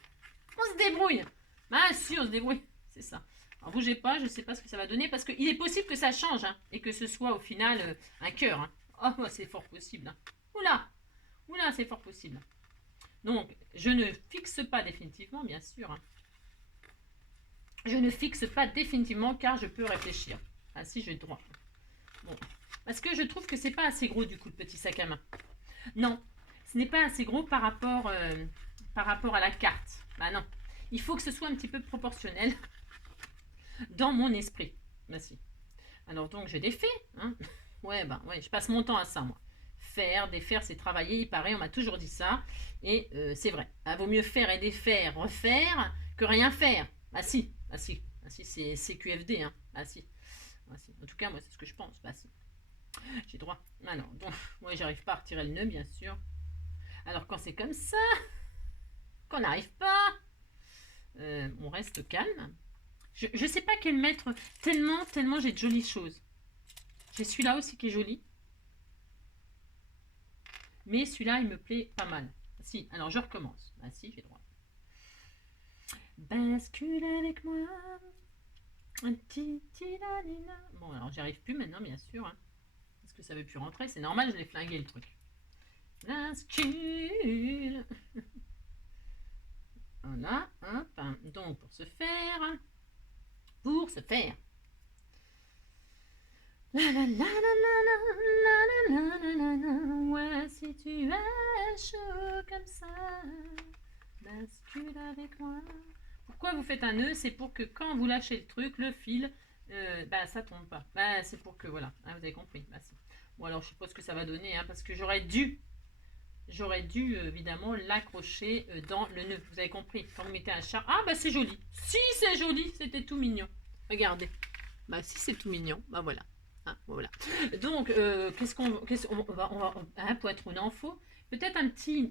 On se débrouille. Ah si, on se débrouille. C'est ça. Alors, bougez pas, je ne sais pas ce que ça va donner, parce qu'il est possible que ça change, hein, et que ce soit au final un cœur. Hein. Oh, c'est fort possible. Hein. Oula, oula, c'est fort possible. Donc, je ne fixe pas définitivement, bien sûr. Hein. Je ne fixe pas définitivement, car je peux réfléchir. Ah si, j'ai droit. Bon. Parce que je trouve que c'est pas assez gros du coup le petit sac à main. Non, ce n'est pas assez gros par rapport à la carte. Bah non, il faut que ce soit un petit peu proportionnel dans mon esprit. Bah si. Alors donc j'ai défait. Hein. Ouais, bah ouais, je passe mon temps à ça moi. Faire, défaire, c'est travailler, il paraît, on m'a toujours dit ça. Et c'est vrai. Ah, vaut mieux faire et défaire, refaire, que rien faire. Ah si, ah si, ah si, c'est QFD. Hein. Ah si. Ah si. En tout cas, moi c'est ce que je pense. Bah si. J'ai droit. Alors, donc, moi, j'arrive pas à retirer le nœud, bien sûr. Alors, quand c'est comme ça, qu'on n'arrive pas, on reste calme. Je sais pas quel mettre, tellement j'ai de jolies choses. J'ai celui-là aussi qui est joli. Mais celui-là, il me plaît pas mal. Si, alors je recommence. Ah si, j'ai droit. Bascule avec moi. Bon, alors, j'y arrive plus maintenant, bien sûr. Hein. Parce que ça veut plus rentrer. C'est normal, je l'ai flingué le truc. Bascule. Voilà, hop. Donc, pour ce faire. La la la la la la la la la la. Ouais, si tu es chaud comme ça, bascule avec moi. Pourquoi vous faites un nœud? C'est pour que quand vous lâchez le truc, le fil, bah ça tombe pas. Bah c'est pour que voilà, vous avez compris. Bah, bon alors je sais pas ce que ça va donner, hein, parce que j'aurais dû évidemment l'accrocher dans le nœud. Vous avez compris? Quand vous mettez un charme, ah bah c'est joli. Si c'est joli, c'était tout mignon. Regardez. Bah si c'est tout mignon, bah voilà. Hein, voilà. Donc qu'est-ce qu'on va hein, pour être une info, peut-être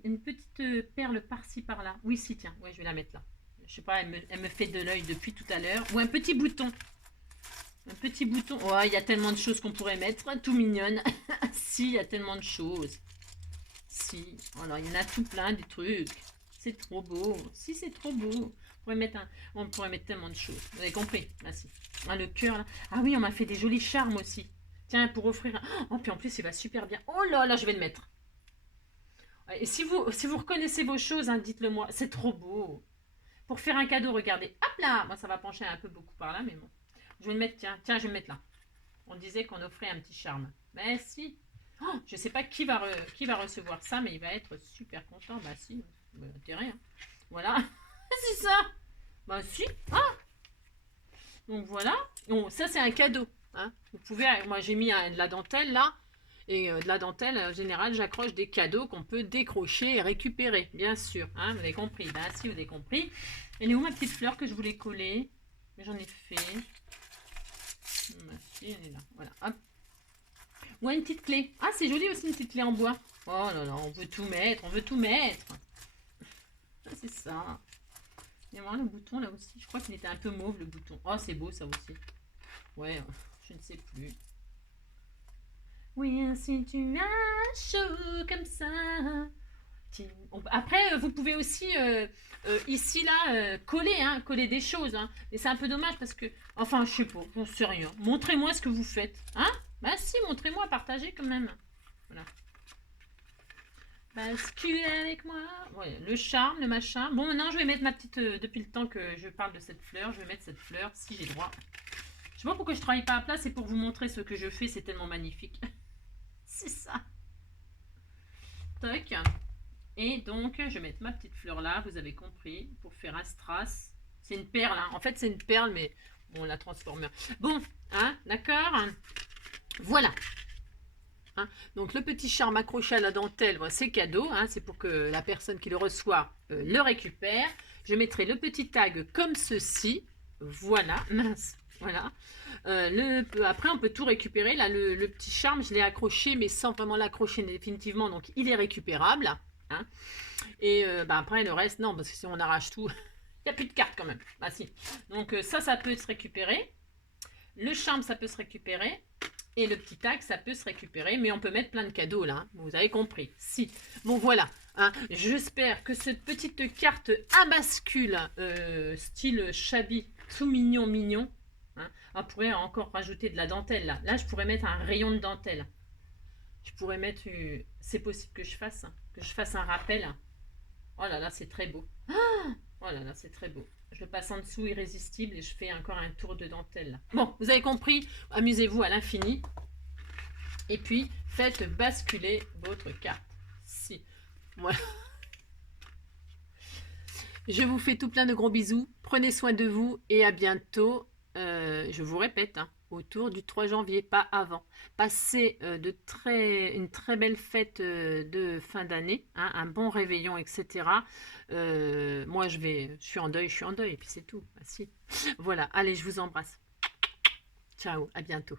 une petite perle par-ci par-là. Oui si tiens, ouais je vais la mettre là. Je sais pas, elle me fait de l'œil depuis tout à l'heure. Ou un petit bouton. Un petit bouton. Oh, il y a tellement de choses qu'on pourrait mettre. Tout mignonne. Si, il y a tellement de choses. Si. Alors, il y en a tout plein, des trucs. C'est trop beau. Si, c'est trop beau. On pourrait mettre tellement de choses. Vous avez compris? Ah, si. Ah, le cœur, là. Ah oui, on m'a fait des jolis charmes aussi. Tiens, pour offrir... Oh, puis en plus, il va super bien. Oh là là, je vais le mettre. Et si vous reconnaissez vos choses, hein, dites-le moi. C'est trop beau. Pour faire un cadeau, regardez. Hop là. Moi, ça va pencher un peu beaucoup par là, mais bon. Je vais le mettre, tiens. Tiens, je vais le mettre là. On disait qu'on offrait un petit charme. Mais si. Oh, je sais pas qui va recevoir ça, mais il va être super content. Bah si. Bah, intérêt, hein. Voilà. C'est ça. Bah si. Ah. Donc voilà. Bon, ça, c'est un cadeau. Hein. Vous pouvez... Moi, j'ai mis de la dentelle là. Et de la dentelle, en général, j'accroche des cadeaux qu'on peut décrocher et récupérer, bien sûr. Hein, vous avez compris. Ben, si, vous avez compris. Elle est où ma petite fleur que je voulais coller? Mais j'en ai fait. Ben, si, elle est là. Voilà, hop. Ou une petite clé. Ah, c'est joli aussi, une petite clé en bois. Oh là là, on veut tout mettre, on veut tout mettre. Ah, c'est ça. Il y a vraiment le bouton là aussi. Je crois qu'il était un peu mauve, le bouton. Oh, c'est beau, ça aussi. Ouais, je ne sais plus. Oui, si tu as chaud comme ça. Après, vous pouvez aussi, ici, là, coller, hein, coller des choses. Hein. Mais c'est un peu dommage parce que... Enfin, je sais pas, j'en sais rien. Montrez-moi ce que vous faites. Hein? Bah si, montrez-moi, partagez quand même. Voilà. Bascule avec moi. Ouais, le charme, le machin. Bon, maintenant, je vais mettre ma petite... depuis le temps que je parle de cette fleur, je vais mettre cette fleur, si j'ai droit. Je sais pas pourquoi je travaille pas à plat, c'est pour vous montrer ce que je fais, c'est tellement magnifique. C'est ça. Toc. Et donc, je vais mettre ma petite fleur là, vous avez compris, pour faire un strass. C'est une perle, hein. En fait, c'est une perle, mais bon, on la transforme. Bon, hein, d'accord. Voilà. Hein, donc, le petit charme accroché à la dentelle, voilà, c'est cadeau. Hein, c'est pour que la personne qui le reçoit le récupère. Je mettrai le petit tag comme ceci. Voilà, mince. Voilà. Après, on peut tout récupérer. Là, le petit charme, je l'ai accroché, mais sans vraiment l'accrocher définitivement. Donc, il est récupérable. Hein. Et après, le reste, non, parce que si on arrache tout, il n'y a plus de cartes quand même. Ah si. Donc, ça peut se récupérer. Le charme, ça peut se récupérer. Et le petit tag, ça peut se récupérer. Mais on peut mettre plein de cadeaux là. Hein. Vous avez compris. Si. Bon, voilà. Hein. J'espère que cette petite carte à bascule, style shabby, tout mignon, mignon. Hein. On pourrait encore rajouter de la dentelle là. Là, je pourrais mettre un rayon de dentelle. Je pourrais mettre... C'est possible que je fasse. Hein, que je fasse un rappel. Oh là là, c'est très beau. Oh là là, c'est très beau. Je le passe en dessous, irrésistible, et je fais encore un tour de dentelle. Bon, vous avez compris. Amusez-vous à l'infini. Et puis, faites basculer votre carte. Si. Voilà. Je vous fais tout plein de gros bisous. Prenez soin de vous et à bientôt. Je vous répète, hein, autour du 3 janvier, pas avant. Passez une très belle fête de fin d'année, hein, un bon réveillon, etc. Moi, je suis en deuil, et puis c'est tout. Ah, si. Voilà, allez, je vous embrasse. Ciao, à bientôt.